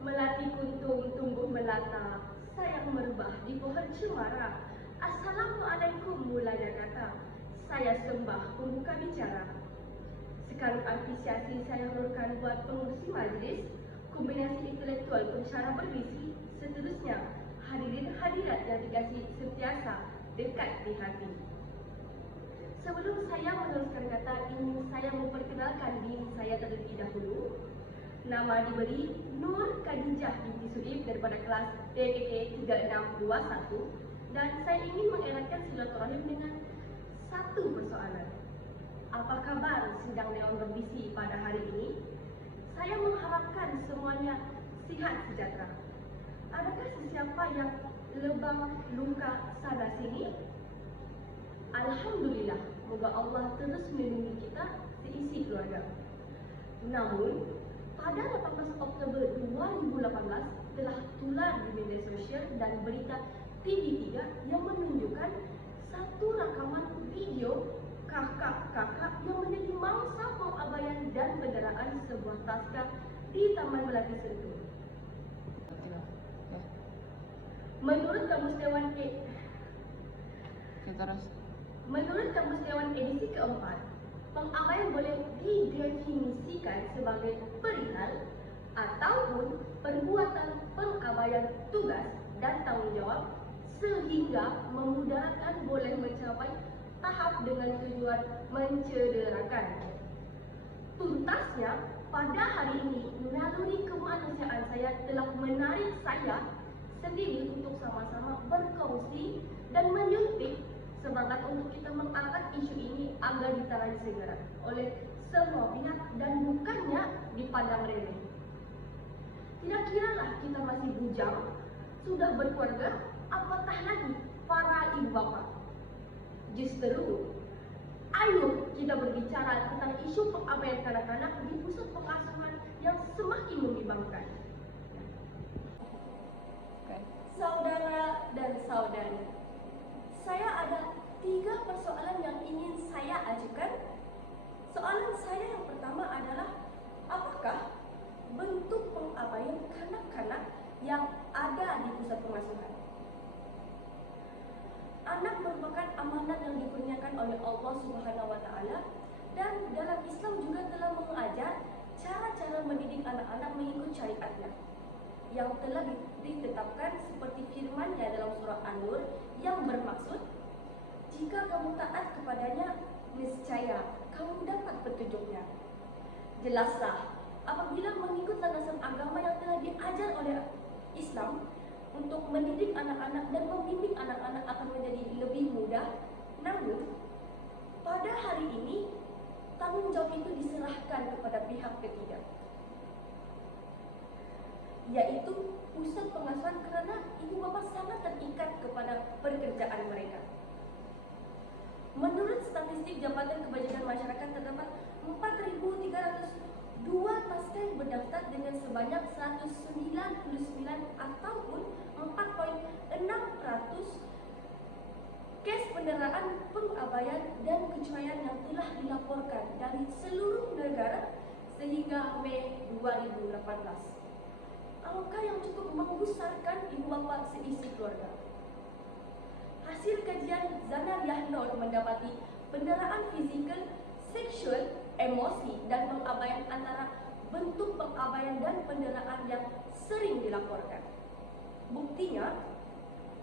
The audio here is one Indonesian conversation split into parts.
Melati kuntung tumbuh melata, sayang merebah di pohon cemara. Assalamualaikum mulanya kata, saya sembah pembuka bicara. Sekarang apresiasi saya hulurkan buat pengurusi majlis, kombinasi intelektual pensyarah berbisi, seterusnya hadirin hadirat yang dikasihi sentiasa dekat di hati. Sebelum saya meneruskan kata, ingin saya memperkenalkan diri saya terlebih dahulu. Nama diberi Nur Khadijah binti Suib daripada kelas PKK 3621 dan saya ingin mengeratkan silaturahim dengan satu persoalan. Apa kabar sidang Dewan Berbisi pada hari ini? Saya mengharapkan semuanya sihat sejahtera. Adakah sesiapa yang lebam luka sana sini? Alhamdulillah, moga Allah terus melindungi kita seisi keluarga. Namun, pada 18 Oktober 2018 telah tular di media sosial dan berita TV3 yang menunjukkan satu rakaman video kakak-kakak yang menjadi mangsa pengabaian dan penderaan sebuah taska di Taman Melati Sentul. Menurut Kamus Dewan edisi keempat, pengabaian boleh didefinisikan sebagai perihal ataupun perbuatan pengabaian tugas dan tanggung jawab sehingga memudaratkan boleh mencapai tahap dengan tujuan mencederakan. Tuntasnya, pada hari ini naluri kemanusiaan saya telah menarik saya sendiri untuk sama-sama berkongsi dan menyuntik semangat untuk kita mengangkat isu ini agar ditangani segera oleh semua pihak dan bukannya dipandang remeh. Tidak kiralah kita masih bujang, sudah berkeluarga, apatah lagi para ibu bapa. Justru, ayo kita berbicara tentang isu pengabaian kanak-kanak di pusat pengasuhan yang semakin membimbangkan. Saudara dan saudari, saya ada 3 persoalan yang ingin saya ajukan. Soalan saya yang pertama adalah, apakah bentuk pengabaian kanak-kanak yang ada di pusat pengasuhan? Anak merupakan amanat yang dikurniakan oleh Allah Subhanahu wa Ta'ala, dan dalam Islam juga telah mengajar cara-cara mendidik anak-anak mengikut syariatnya yang telah ditetapkan seperti firman-Nya dalam surah An-Nur yang bermaksud, jika kamu taat kepadanya, niscaya kamu dapat petunjuknya. Jelaslah, apabila mengikut landasan agama yang telah diajar oleh Islam untuk mendidik anak-anak dan membimbing anak-anak akan menjadi lebih mudah. Namun, pada hari ini, tanggung jawab itu diserahkan kepada pihak ketiga, yaitu pusat pengasuhan, karena ibu bapa sangat terikat kepada pekerjaan mereka. Menurut statistik Jabatan Kebajikan Masyarakat, terdapat 4.302 taska yang berdaftar dengan sebanyak 199 ataupun 4,6% kes penderaan pengabaian dan kecuaian yang telah dilaporkan dari seluruh negara sehingga Mei 2018. Angka yang cukup menggusarkan ibu bapa seisi keluarga. Hasil kajian Zanariah Nur mendapati penderaan fizikal, seksual, emosi, dan pengabaian antara bentuk pengabaian dan penderaan yang sering dilaporkan. Buktinya,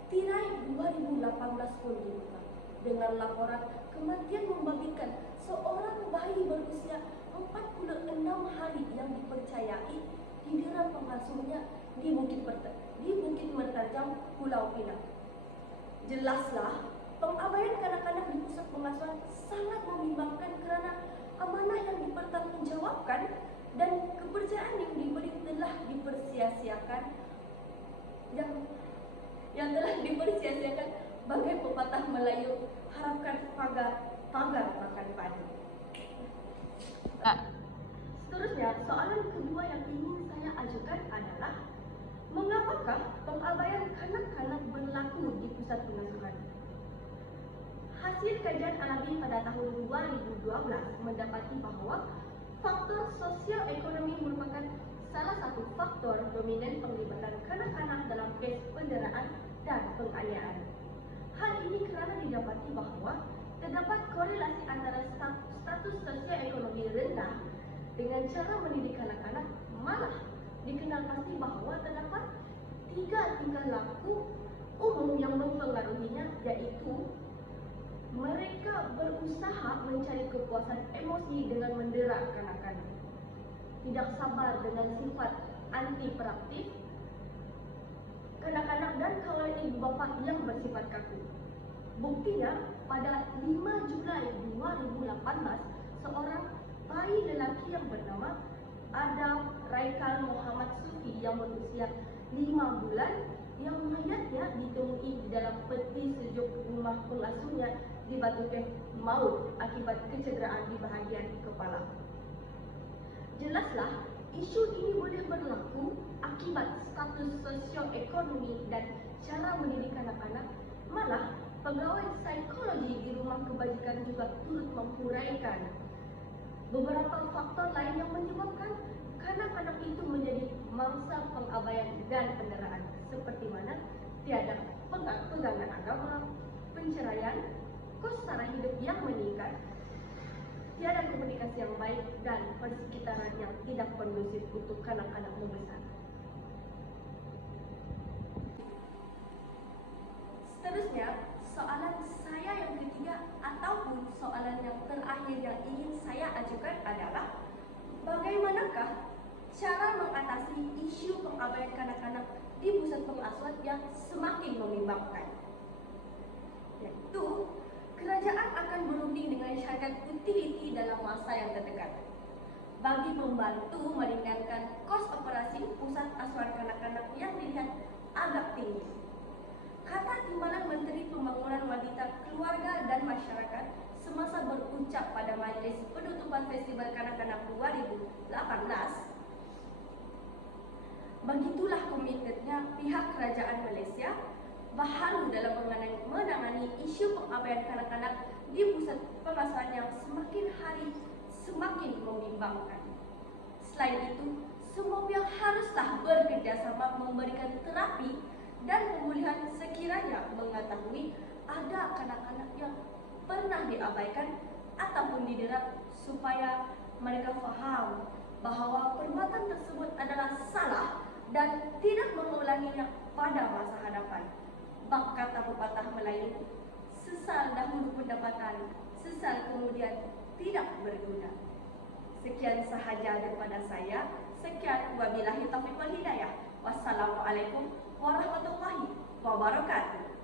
tirai 2018 pun dibuka dengan laporan kematian membabikan seorang bayi berusia 46 hari yang dipercayai didera pengasuhnya di Bukit Mertajam, Pulau Pinang. Jelaslah, pengabaian kanak-kanak di pusat pengasuhan sangat membimbangkan karena amanah yang dipertanggungjawabkan dan kepercayaan yang diberi telah dipersia-siakan, yang telah dipersia-siakan bagai pepatah Melayu, harapkan pagar makan padi. Seterusnya, soalan kedua yang ingin saya ajukan adalah, mengapakah pengabaian kanak-kanak berlaku di pusat pengasuhan? Hasil kajian alami pada tahun 2012 mendapati bahwa faktor sosial ekonomi merupakan salah satu satu faktor dominan penglibatan kanak-kanak dalam kes penderaan dan penganiayaan. Hal ini kerana didapati bahawa terdapat korelasi antara status sosioekonomi rendah dengan cara mendidik kanak-kanak. Malah dikenal pasti bahawa terdapat 3 tingkah laku umum yang mempengaruhinya, iaitu mereka berusaha mencari kepuasan emosi dengan mendera kanak-kanak, tidak sabar dengan sifat anti praktis kanak-kanak, dan kawan ibu bapa yang bersifat kaku. Buktinya, pada 5 Julai 2018, seorang bayi lelaki yang bernama Adam Raikal Muhammad Sufi yang berusia 5 bulan yang mayatnya ditemui di dalam peti sejuk rumah pengasuhnya di Batu Cafe maut akibat kecederaan di bahagian kepala. Jelaslah, isu ini boleh berlaku akibat status sosioekonomi dan cara mendidik anak-anak. Malah, pegawai psikologi di rumah kebajikan juga turut menghuraikan beberapa faktor lain yang menyebabkan kanak-kanak itu menjadi mangsa pengabaian dan penderaan, seperti mana tiada pegangan agama, penceraian, kos sara hidup yang meningkat, tiada komunikasi yang baik, dan persekitaran yang tidak kondusif untuk kanak-kanak membesar. Seterusnya, soalan saya yang ketiga ataupun soalan yang terakhir yang ingin saya ajukan adalah, bagaimanakah cara mengatasi isu pengabaian kanak-kanak di pusat pengasuhan yang semakin membimbangkan? Yaitu, kerajaan akan berunding dengan syarikat utility dalam masa yang terdekat bagi membantu meringankan kos operasi pusat asuhan kanak-kanak yang dilihat agak tinggi. Kata Timbalan Menteri Pembangunan Wanita, Keluarga dan Masyarakat semasa berucap pada majlis penutupan Festival Kanak-kanak 2018, begitulah komitmennya pihak kerajaan Malaysia baharu dalam menangani isu pengabaian kanak-kanak di pusat pengasuhan yang semakin hari semakin membimbangkan. Selain itu, semua pihak haruslah bekerjasama memberikan terapi dan pemulihan sekiranya mengetahui ada kanak-kanak yang pernah diabaikan ataupun didera, supaya mereka faham bahawa perbuatan tersebut adalah salah dan tidak mengulanginya pada masa hadapan. Bak kata pepatah Melayu, sesal dahulu pendapatan, sesal kemudian tidak berguna. Sekian sahaja daripada saya. Sekian, wabillahi taufiq wal hidayah. Wassalamualaikum warahmatullahi wabarakatuh.